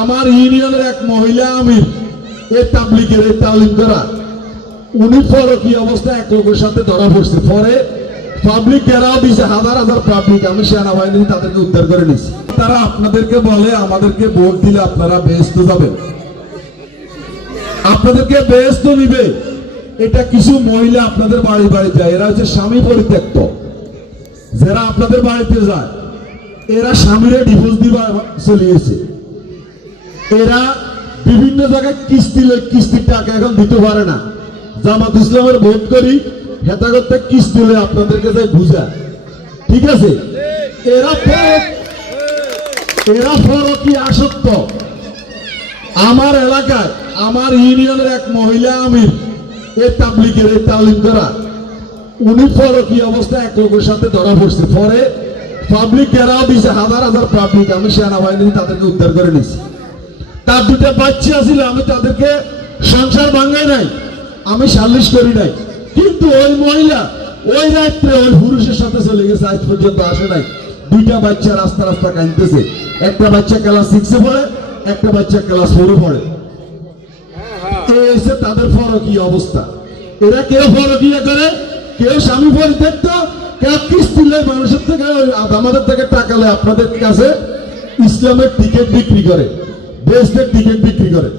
আমার ইউনিয়নের এক মহিলা আমির এই তাবলিগের এই তালিম করা উনি কি অবস্থা এক লোকের সাথে ধরা পড়ছে। পরে পাবলিক ঘেরাও দিয়েছে, হাজার হাজার পাবলিক, আমি সেনাবাহিনী তাদেরকে উদ্ধার করে নিয়েছি। তারা আপনাদেরকে বলে আমাদেরকে ভোট দিলে আপনারা বেহেশতে যাবেন, আপনাদেরকে বেহেশত নিবে। এটা কিছু মহিলা আপনাদের বাড়ি বাড়ি যায়, এরা হচ্ছে স্বামী পরিত্যক্ত। যারা আপনাদের বাড়িতে যায় এরা স্বামীরে ডিভোর্স দিবা চলে গেছে। এরা বিভিন্ন জায়গায় কিস্তির টাকা এখন দিতে পারে না। জামাত ইসলামের ভোট করি হেতা করতে কিস্তি হলে আপনাদেরকে যাই বুঝা, ঠিক আছে। এরা কি আসক্ত। আমার এলাকায় আমার ইউনিয়নের এক মহিলা আমির এই তাবলিগের এই তালিম করা উনি কি অবস্থা এক লোকের সাথে ধরা পড়ছে। পরে পাবলিক ঘেরাও দিয়েছে, হাজার হাজার পাবলিক, আমি সেনাবাহিনী তাদেরকে উদ্ধার করে নিয়েছি। তার দুটা বাচ্চা ছিল, আমি তাদেরকে সংসার ভাঙাই নাই, আমি সালিশ করি নাই। কিন্তু ওই মহিলা ওই রাত্রে ওই পুরুষের সাথে চলে গেছে, আজ পর্যন্ত আসে নাই। দুইটা বাচ্চা রাস্তা রাস্তা কাঁদতেছে, একটা বাচ্চা ক্লাস 6-এ পড়ে, একটা বাচ্চা ক্লাস 4-এ পড়ে। তাদের কি অবস্থা। এরা কেউ ফরকিয়া করে, কেউ স্বামী পরিত্যক্ত, কেউ কিস্তি নেয় মানুষের থেকে, আমাদের থেকে টাকা নেয়, আপনাদের কাছে ইসলামের টিকিট বিক্রি করে, দেশের টিকিট বিক্রি করে।